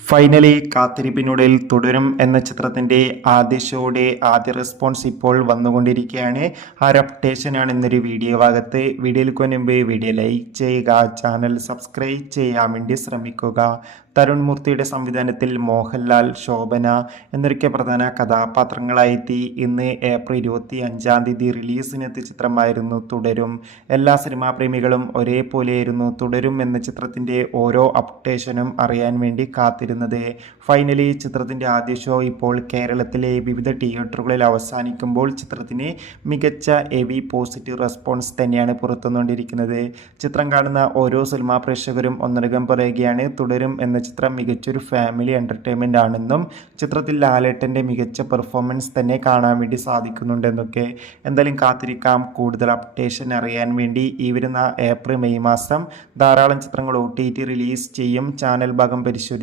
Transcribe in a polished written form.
Finally കാത്തിരിപ്പിനുള്ളിൽ തുടരും എന്ന ചിത്രത്തിന്റെ ആദ്യ ഷോയുടെ ആദ്യ റെസ്പോൺസ് ഇപ്പോൾ വന്നുകൊണ്ടിരിക്കുകയാണ്. ആ ഒരു അപ്ഡേഷനാണ് ഇന്നൊരു വീഡിയോ ഭാഗത്ത്. വീഡിയോയിൽ മുൻപ് വീഡിയോ ലൈക്ക് ചെയ്യുക, ചാനൽ സബ്സ്ക്രൈബ് ചെയ്യാൻ വേണ്ടി ശ്രമിക്കുക. തരുൺ മൂർത്തിയുടെ സംവിധാനത്തിൽ മോഹൻലാൽ, ശോഭന എന്നൊക്കെ പ്രധാന കഥാപാത്രങ്ങളായെത്തി ഇന്ന് ഏപ്രിൽ 25 റിലീസിനെത്തിയ ചിത്രമായിരുന്നു തുടരും. എല്ലാ സിനിമാ പ്രേമികളും ഒരേപോലെയായിരുന്നു തുടരും എന്ന ചിത്രത്തിന്റെ ഓരോ അപ്ഡേഷനും അറിയാൻ വേണ്ടി കാത്തിരുന്നത്. ഫൈനലി ചിത്രത്തിന്റെ ആദ്യ ഷോ ഇപ്പോൾ കേരളത്തിലെ വിവിധ തിയേറ്ററുകളിൽ അവസാനിക്കുമ്പോൾ ചിത്രത്തിന് മികച്ച ഹെവി പോസിറ്റീവ് റെസ്പോൺസ് തന്നെയാണ് പുറത്തുവന്നുകൊണ്ടിരിക്കുന്നത്. ചിത്രം കാണുന്ന ഓരോ സിനിമാ പ്രേക്ഷകരും ഒന്നടങ്കം പറയുകയാണ് തുടരും എന്ന ചിത്രം മികച്ചൊരു ഫാമിലി എൻ്റർടൈൻമെൻ്റ് ആണെന്നും ചിത്രത്തിൽ ലാലേട്ടൻ്റെ മികച്ച പെർഫോമൻസ് തന്നെ കാണാൻ വേണ്ടി സാധിക്കുന്നുണ്ടെന്നൊക്കെ. എന്തായാലും കാത്തിരിക്കാം കൂടുതൽ അപ്ഡേഷൻ അറിയാൻ വേണ്ടി. ഈ വരുന്ന ഏപ്രിൽ മെയ് മാസം ധാരാളം ചിത്രങ്ങൾ OTT റിലീസ് ചെയ്യും. ചാനൽ ഭാഗം പരിശോധിച്ച്